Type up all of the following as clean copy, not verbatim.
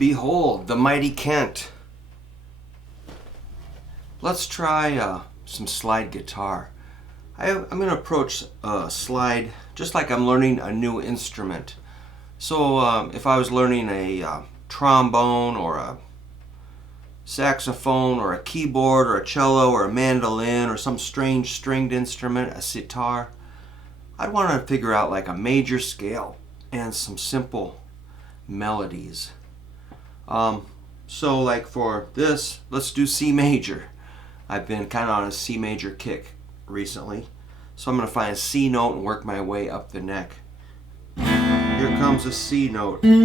Behold, the mighty Kent. Let's try some slide guitar. I'm going to approach slide just like I'm learning a new instrument. So if I was learning a trombone or a saxophone or a keyboard or a cello or a mandolin or some strange stringed instrument, a sitar, I'd want to figure out like a major scale and some simple melodies. So like for this, let's do C major. I've been kind of on a C major kick recently. So I'm going to find a C note and work my way up the neck. Here comes a C note. And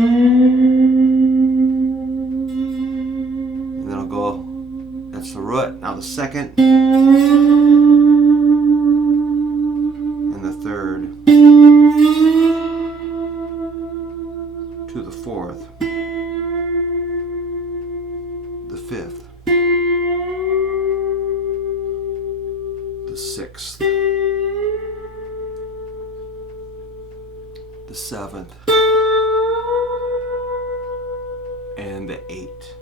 then I'll go, that's the root. Now the second. And the third. To the fourth. The fifth. The sixth. The seventh. And the eighth.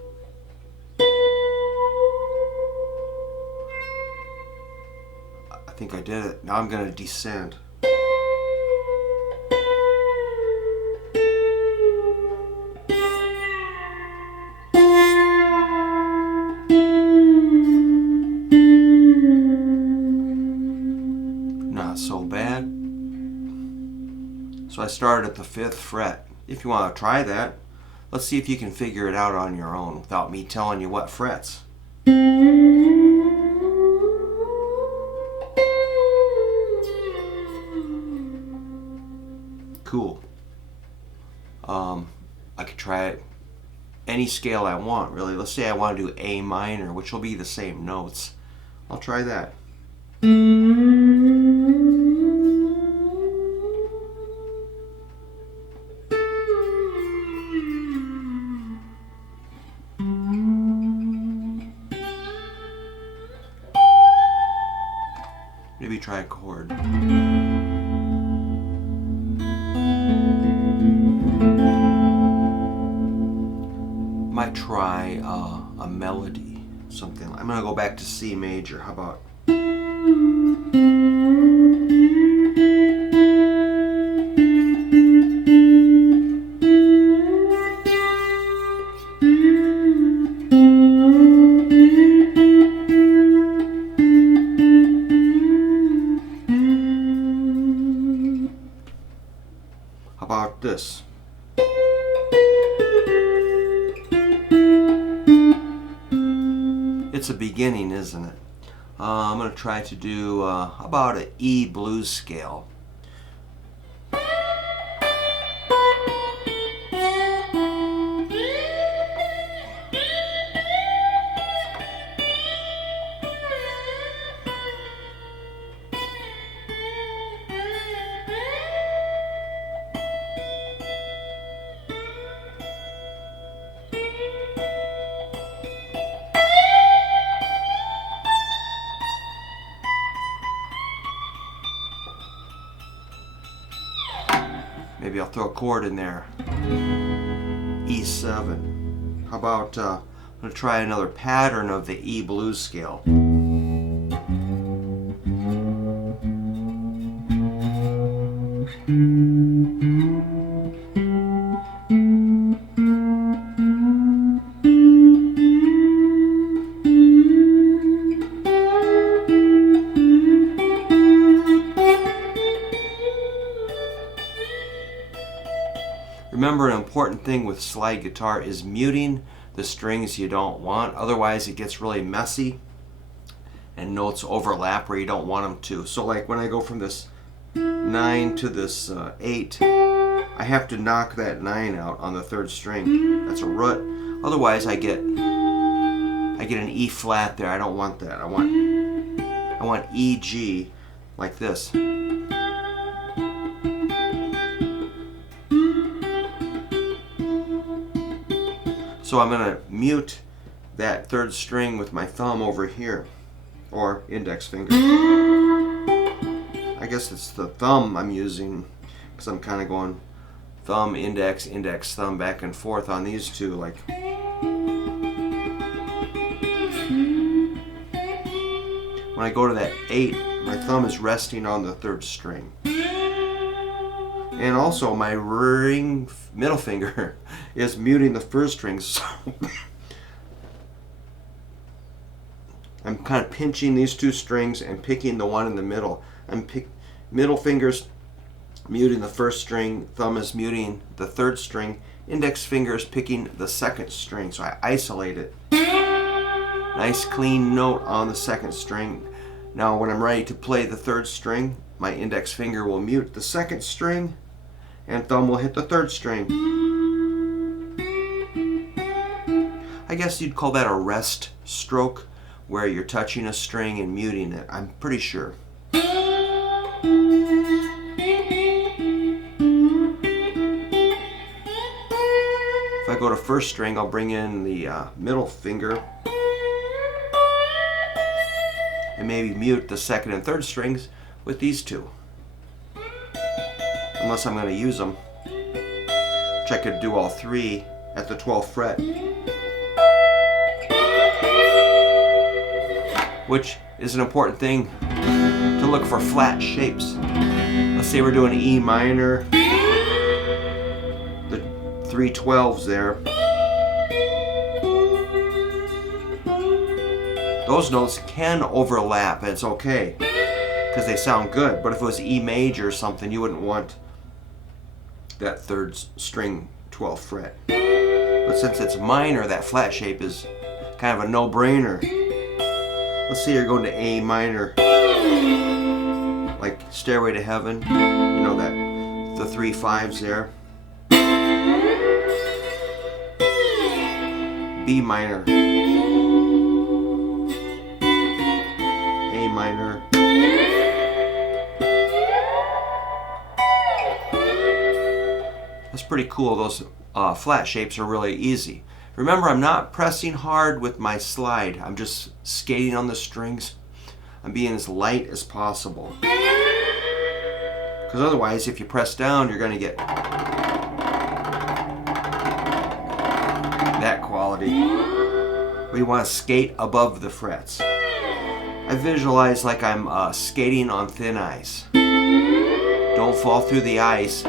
I think I did it. Now I'm going to descend. Not so bad. So I started at the 5th fret. If you want to try that, let's see if you can figure it out on your own without me telling you what frets. Cool. I could try it any scale I want, really. Let's say I want to do A minor, which will be the same notes. I'll try that. Maybe try a chord. Might try a melody, something. I'm gonna go back to C major. How about? How about this? It's a beginning, isn't it? I'm going to try to do about an E blues scale. Maybe I'll throw a chord in there. E7. How about, I'm going to try another pattern of the E blues scale. Remember, an important thing with slide guitar is muting the strings you don't want. Otherwise it gets really messy and notes overlap where you don't want them to. So like when I go from this 9 to this 8, I have to knock that 9 out on the 3rd string. That's a root. Otherwise I get an E flat there. I don't want that. I want E, G like this. So I'm going to mute that 3rd string with my thumb over here, or index finger. I guess it's the thumb I'm using because I'm kind of going thumb, index, index, thumb, back and forth on these two. Like, when I go to that 8, my thumb is resting on the 3rd string. And also my middle finger is muting the 1st string. So I'm kind of pinching these 2 strings and picking the one in the middle. Middle finger's muting the 1st string, thumb is muting the 3rd string, index finger is picking the 2nd string. So I isolate it. Nice clean note on the 2nd string. Now when I'm ready to play the 3rd string, my index finger will mute the 2nd string and thumb will hit the 3rd string. I guess you'd call that a rest stroke, where you're touching a string and muting it. I'm pretty sure. If I go to 1st string, I'll bring in the middle finger and maybe mute the 2nd and 3rd strings with these 2. Unless I'm going to use them, which I could do all 3 at the 12th fret. Which is an important thing to look for flat shapes. Let's say we're doing E minor, the 3 12s there. Those notes can overlap, and it's okay because they sound good. But if it was E major or something, you wouldn't want that 3rd string 12th fret. But since it's minor, that flat shape is kind of a no-brainer. Let's say you're going to A minor, like Stairway to Heaven, you know, that the 3 5s there. B minor, A minor, that's pretty cool. Those flat shapes are really easy. Remember, I'm not pressing hard with my slide. I'm just skating on the strings. I'm being as light as possible. Because otherwise, if you press down, you're going to get that quality. We want to skate above the frets. I visualize like I'm skating on thin ice. Don't fall through the ice.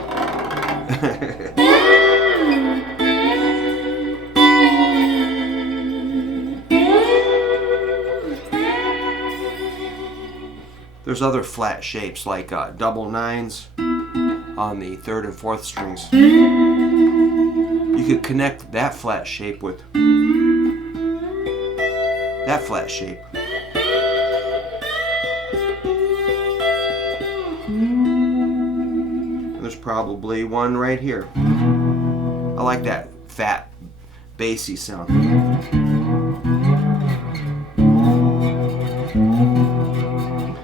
There's other flat shapes like double 9s on the 3rd and 4th strings. You could connect that flat shape with that flat shape. And there's probably one right here. I like that fat, bassy sound.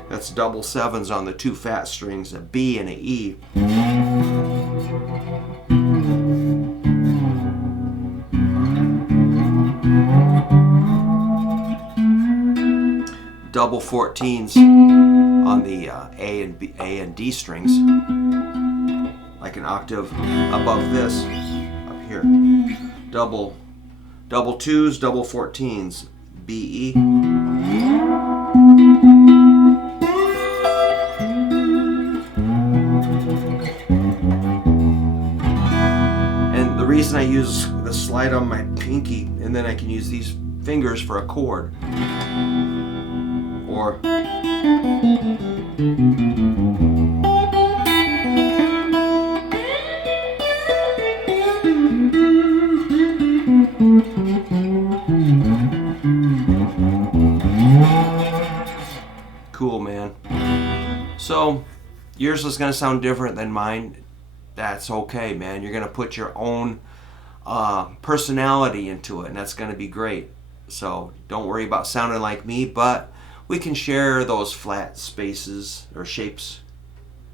That's double 7s on the 2 fat strings, a B and a E. Double 14s on the A and D strings, like an octave above this, up here. Double 2s, double 14s, B, E. The reason I use the slide on my pinky, and then I can use these fingers for a chord. Or cool, man. So yours is going to sound different than mine. That's okay, man. You're going to put your own personality into it, and that's going to be great. So don't worry about sounding like me, but we can share those flat spaces or shapes,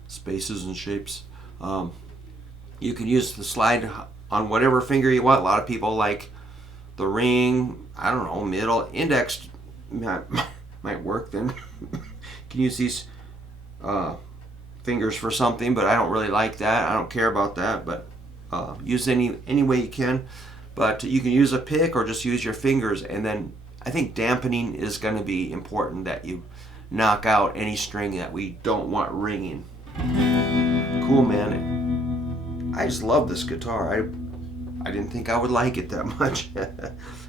spaces and shapes. You can use the slide on whatever finger you want. A lot of people like the ring, I don't know, middle, index might work then. You can use these fingers for something, but I don't really like that. I don't care about that, but use any way you can, but you can use a pick or just use your fingers. And then I think dampening is going to be important, that you knock out any string that we don't want ringing. Cool, man. I just love this guitar. I didn't think I would like it that much.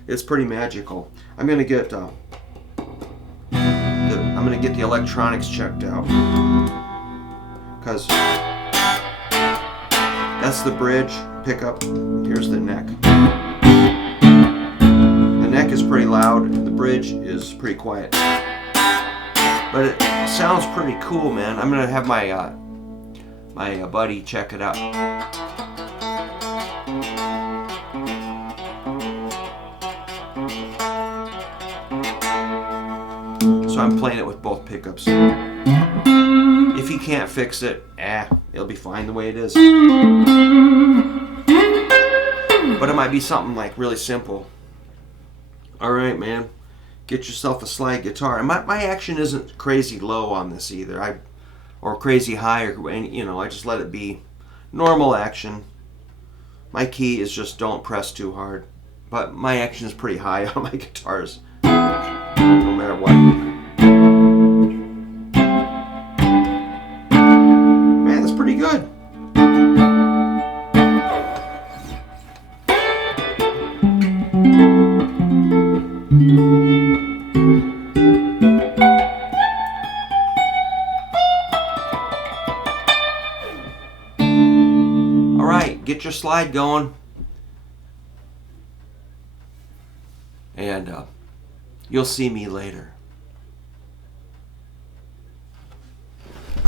It's pretty magical. I'm gonna get the electronics checked out, because that's the bridge pickup. Here's the neck. The neck is pretty loud, and the bridge is pretty quiet. But it sounds pretty cool, man. I'm gonna have my my buddy check it out. So I'm playing it with both pickups. If he can't fix it, it'll be fine the way it is. But it might be something like really simple. Alright, man. Get yourself a slide guitar. And my action isn't crazy low on this either. Or crazy high, or I just let it be normal action. My key is just don't press too hard. But my action is pretty high on my guitars, no matter what. Man, that's pretty good. Get your slide going, and you'll see me later.